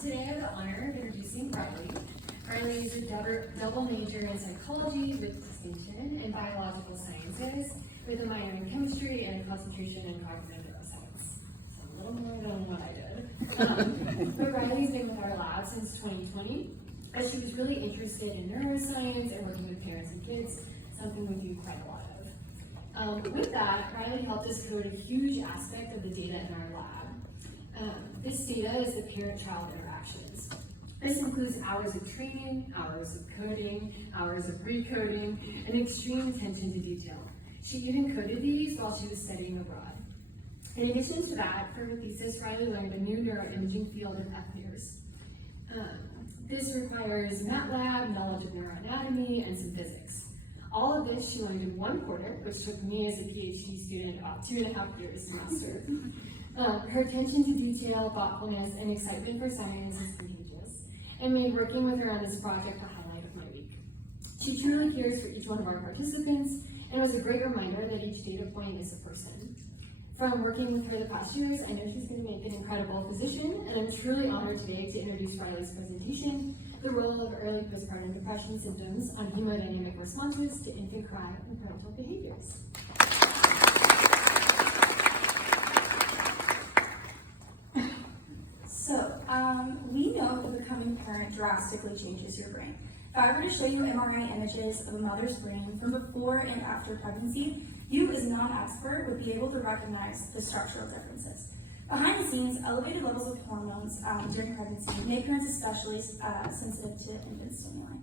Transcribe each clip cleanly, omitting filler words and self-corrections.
Today I have the honor of introducing Rylie. Rylie is a double major in psychology with distinction and biological sciences with a minor in chemistry and a concentration in cognitive neuroscience. So a little more than what I did. But Rylie's been with our lab since 2020, as she was really interested in neuroscience and working with parents and kids, something we do quite a lot of. With that, Rylie helped us code a huge aspect of the data in our lab. This data is the parent-child interactions. This includes hours of training, hours of coding, hours of recoding, and extreme attention to detail. She even coded these while she was studying abroad. In addition to that, for her thesis, Rylie learned a new neuroimaging field of FNIRS. This requires MATLAB, knowledge of neuroanatomy, and some physics. All of this she learned in 1 quarter, which took me as a PhD student about 2.5 years to master. Her attention to detail, thoughtfulness, and excitement for science is contagious, and made working with her on this project the highlight of my week. She truly cares for each one of our participants, and was a great reminder that each data point is a person. From working with her the past years, I know she's going to make an incredible physician, and I'm truly honored today to introduce Rylie's presentation, The Role of Early Postpartum Depression Symptoms on Hemodynamic Responses to Infant Cry and Parental Behaviors. We know that becoming a parent drastically changes your brain. If I were to show you MRI images of a mother's brain from before and after pregnancy, you as a non-expert would be able to recognize the structural differences. Behind the scenes, elevated levels of hormones during pregnancy make parents especially sensitive to infant stimuli.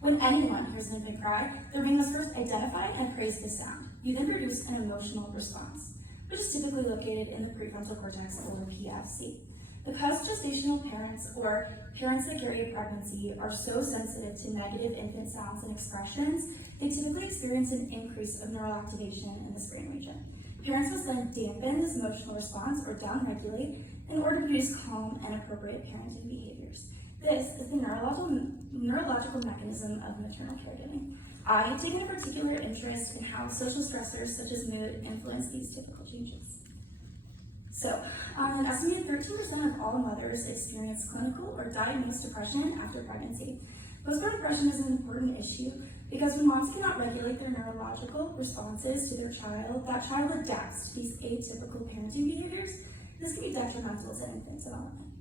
When anyone hears an infant cry, their brain must first identify and appraise the sound. You then produce an emotional response, which is typically located in the prefrontal cortex, or PFC. Because gestational parents or parents that carry a pregnancy are so sensitive to negative infant sounds and expressions, they typically experience an increase of neural activation in this brain region. Parents must then dampen this emotional response or downregulate in order to produce calm and appropriate parenting behaviors. This is the neurological mechanism of maternal caregiving. I have taken a particular interest in how social stressors such as mood influence these typical changes. So, an estimated 13% of all mothers experience clinical or diagnosed depression after pregnancy. Postpartum depression is an important issue because when moms cannot regulate their neurological responses to their child, that child adapts to these atypical parenting behaviors. This can be detrimental to infant development.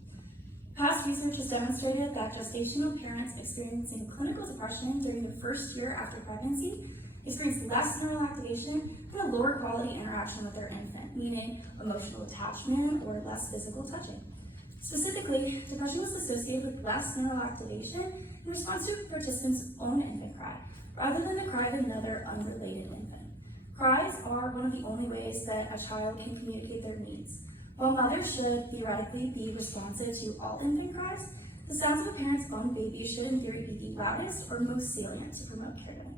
Past research has demonstrated that gestational parents experiencing clinical depression during the first year after pregnancy experience less neural activation and a lower quality interaction with their infant, meaning emotional attachment or less physical touching. Specifically, depression was associated with less neural activation in response to participants' own infant cry, rather than the cry of another unrelated infant. Cries are one of the only ways that a child can communicate their needs. While mothers should theoretically be responsive to all infant cries, the sounds of a parent's own baby should in theory be the loudest or most salient to promote caregiving.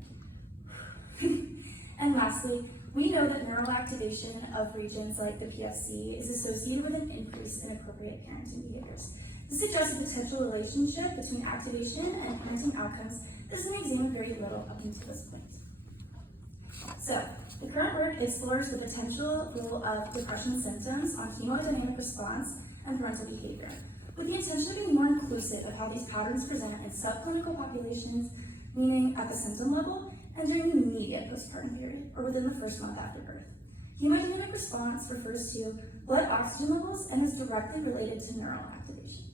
And lastly, we know that neural activation of regions like the PFC is associated with an increase in appropriate parenting behaviors. This suggests a potential relationship between activation and parenting outcomes that has been examined very little up until this point. So, the current work explores the potential role of depression symptoms on hemodynamic response and parental behavior, with the intention of being more inclusive of how these patterns present in subclinical populations, meaning at the symptom level, and during the immediate postpartum period, or within the first month after birth. Hemodynamic response refers to blood oxygen levels and is directly related to neural activation.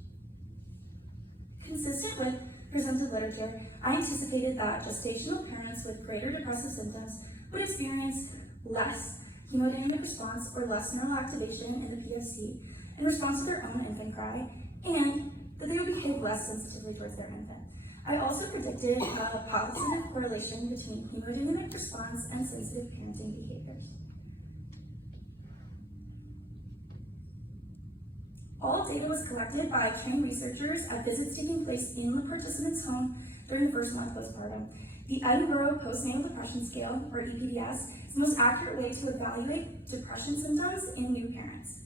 Consistent with presented literature, I anticipated that gestational parents with greater depressive symptoms would experience less hemodynamic response or less neural activation in the PFC in response to their own infant cry, and that they would behave less sensitively towards their infant. I also predicted a positive correlation between hemodynamic response and sensitive parenting behaviors. All data was collected by trained researchers at visits taking place in the participant's home during the first month postpartum. The Edinburgh Postnatal Depression Scale, or EPDS, is the most accurate way to evaluate depression symptoms in new parents.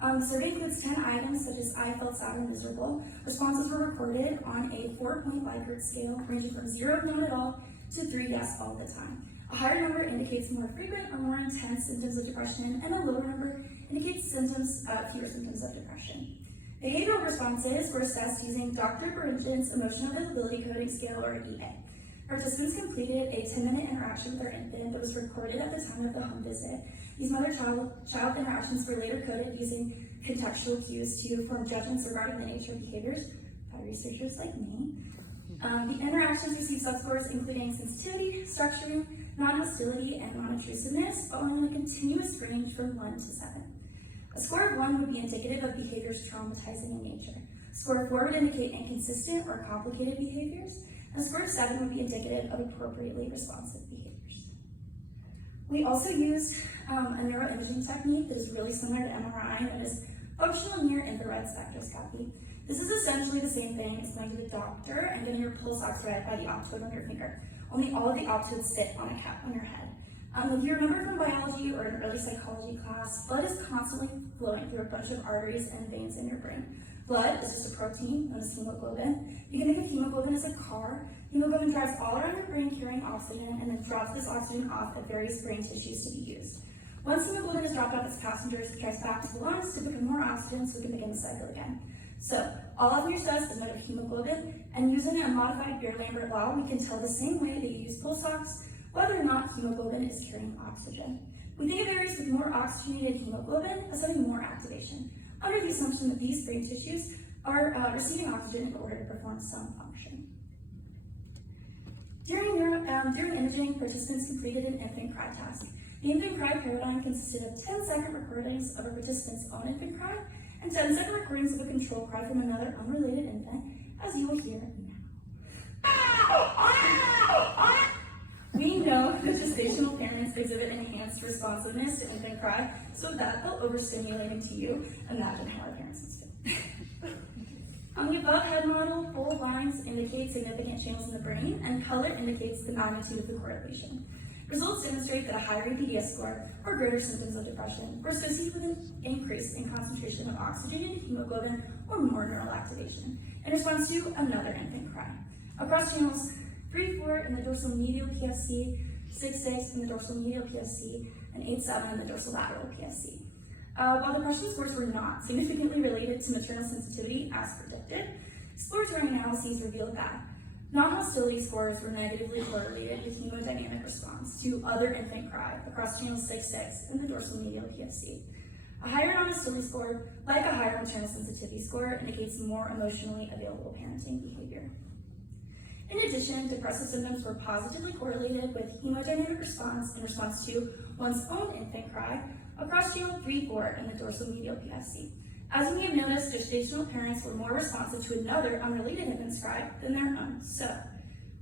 The survey includes 10 items such as I felt sad and miserable. Responses were recorded on a 4-point Likert scale ranging from 0, none at all, to 3, yes, all the time. A higher number indicates more frequent or more intense symptoms of depression, and a lower number indicates fewer symptoms of depression. Behavioral responses were assessed using Dr. Beringen's Emotional Availability Coding Scale, or EA. Participants completed a 10-minute interaction with their infant that was recorded at the time of the home visit. These mother-child interactions were later coded using contextual cues to form judgments regarding the nature of behaviors by researchers like me. The interactions received subscores including sensitivity, structuring, non-hostility, and non-intrusiveness, following a continuous range from 1 to 7. A score of 1 would be indicative of behaviors traumatizing in nature. A score of 4 would indicate inconsistent or complicated behaviors. And a score of 7 would be indicative of appropriately responsive behaviors. We also used a neuroimaging technique that is really similar to MRI, known as functional near-infrared spectroscopy. This is essentially the same thing as going to the doctor and getting your pulse ox-read by the optoid on your finger, only all of the optoids sit on a cap on your head. If you remember from biology or an early psychology class, blood is constantly flowing through a bunch of arteries and veins in your brain. Blood is just a protein known as hemoglobin. You can think of hemoglobin as a car. Hemoglobin drives all around your brain carrying oxygen and then drops this oxygen off at various brain tissues to be used. Once hemoglobin is dropped off its passengers, it drives back to the lungs to become more oxygen so we can begin the cycle again. So, all of your cells is made of hemoglobin, and using a modified Beer-Lambert law, we can tell the same way that you use pulse ox whether or not hemoglobin is carrying oxygen. We think of areas with more oxygenated hemoglobin as having more activation, under the assumption that these brain tissues are receiving oxygen in order to perform some function. During imaging, participants completed an infant cry task. The infant cry paradigm consisted of 10-second recordings of a participant's own infant cry and 10-second recordings of a control cry from another unrelated infant, as you will hear now. We know that gestational parents exhibit enhanced responsiveness to infant cry, so that felt overstimulating to you. Imagine how our parents must feel. On the above head model, bold lines indicate significant channels in the brain, and color indicates the magnitude of the correlation. Results demonstrate that a higher EPDS score or greater symptoms of depression were associated with an increase in concentration of oxygenated hemoglobin or more neural activation in response to another infant cry. Across channels 3-4 in the dorsal medial PSC, 6-6 in the dorsal medial PSC, and 8-7 in the dorsal lateral PSC. While depression scores were not significantly related to maternal sensitivity as predicted, exploratory analyses revealed that non-hostility scores were negatively correlated with hemodynamic response to other infant cry across channels 6-6 in the dorsal medial PSC. A higher non-hostility score, like a higher maternal sensitivity score, indicates more emotionally available parenting behavior. In addition, depressive symptoms were positively correlated with hemodynamic response in response to one's own infant cry across channel 3-4 in the dorsal medial PSC. As you may have noticed, gestational parents were more responsive to another unrelated infant's cry than their own. So,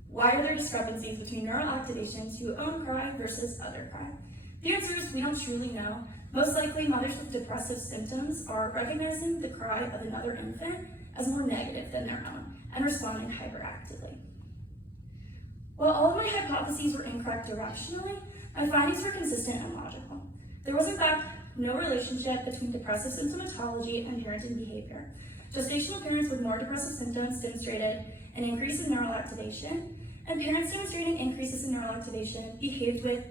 why are there discrepancies between neural activation to own cry versus other cry? The answer is we don't truly know. Most likely, mothers with depressive symptoms are recognizing the cry of another infant as more negative than their own and responding hyperactively. While all of my hypotheses were incorrect directionally, my findings were consistent and logical. There was, in fact, no relationship between depressive symptomatology and parenting behavior. Gestational parents with more depressive symptoms demonstrated an increase in neural activation, and parents demonstrating increases in neural activation behaved with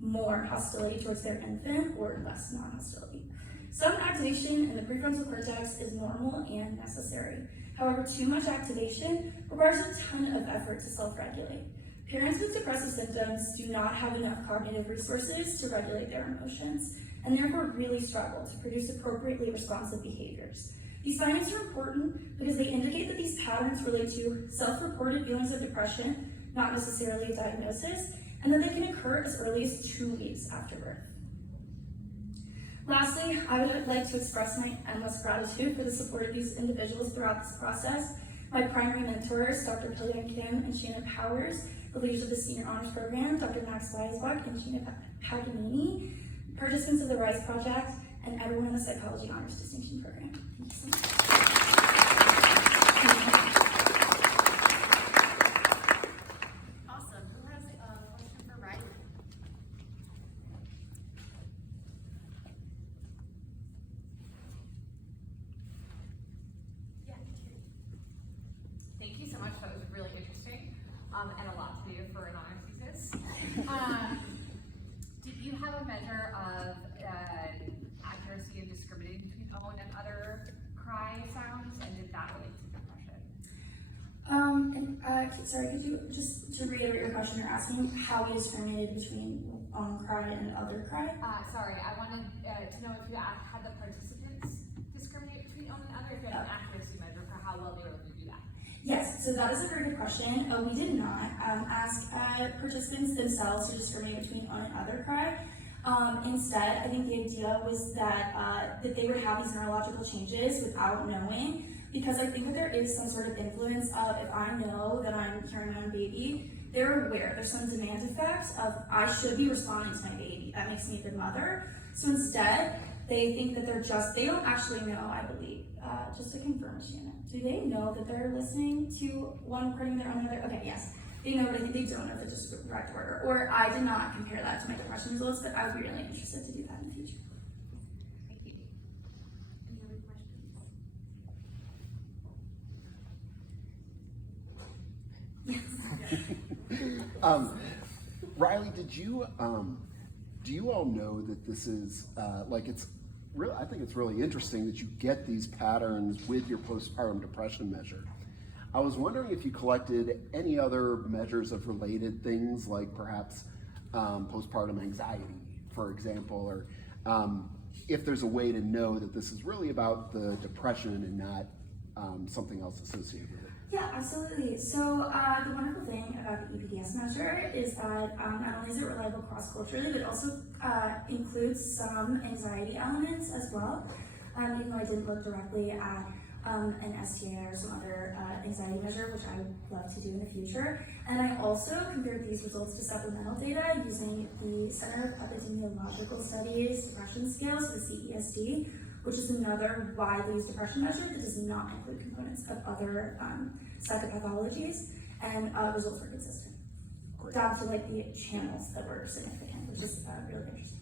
more hostility towards their infant or less non-hostility. Some activation in the prefrontal cortex is normal and necessary. However, too much activation requires a ton of effort to self-regulate. Parents with depressive symptoms do not have enough cognitive resources to regulate their emotions, and therefore really struggle to produce appropriately responsive behaviors. These findings are important because they indicate that these patterns relate to self-reported feelings of depression, not necessarily a diagnosis, and that they can occur as early as 2 weeks after birth. Lastly, I would like to express my endless gratitude for the support of these individuals throughout this process. My primary mentors, Dr. Pillian Kim and Shannon Powers, the leaders of the Senior Honors Program, Dr. Max Weisbach and Gina Paganini, participants of the RISE Project, and everyone in the Psychology Honors Distinction Program. Thank you so much. Awesome. Who has a question for Rylie? Yeah. Thank you so much. That was really interesting and a lot to do for an honors thesis. sorry, could you, just to reiterate your question, you're asking how we discriminated between cry and other cry? Sorry, I wanted to know if you had the participants discriminate between one and other, if you had an accuracy measure for how well they were able to do that. Yes, so that is a very good question. We did not ask participants themselves to discriminate between on and other cry. Instead, I think the idea was that they would have these neurological changes without knowing, because I think that there is some sort of influence of, if I know that I'm carrying my own baby, they're aware there's some demand effect of I should be responding to my baby. That makes me a good mother. So instead, they think that they don't actually know, I believe. Just to confirm, Shannon, do they know that they're listening to one recording their own other? Okay, yes. They know, but I think they don't know if it's just direct order. Or I did not compare that to my depression results, but I would be really interested to do that in the future. Thank you. Any other questions? Yes. Rylie, do you all know that this is, I think it's really interesting that you get these patterns with your postpartum depression measure. I was wondering if you collected any other measures of related things, like perhaps postpartum anxiety, for example, or if there's a way to know that this is really about the depression and not something else associated with it. Yeah, absolutely. So the wonderful thing about the EPDS measure is that not only is it reliable cross-culturally, but it also includes some anxiety elements as well. Even though I didn't look directly at an STA or some other anxiety measure, which I would love to do in the future. And I also compared these results to supplemental data using the Center of Epidemiological Studies Depression Scale, so the CESD, which is another widely used depression measure that does not include components of other psychopathologies, and results were consistent. Down to like the channels that were significant, which is really interesting.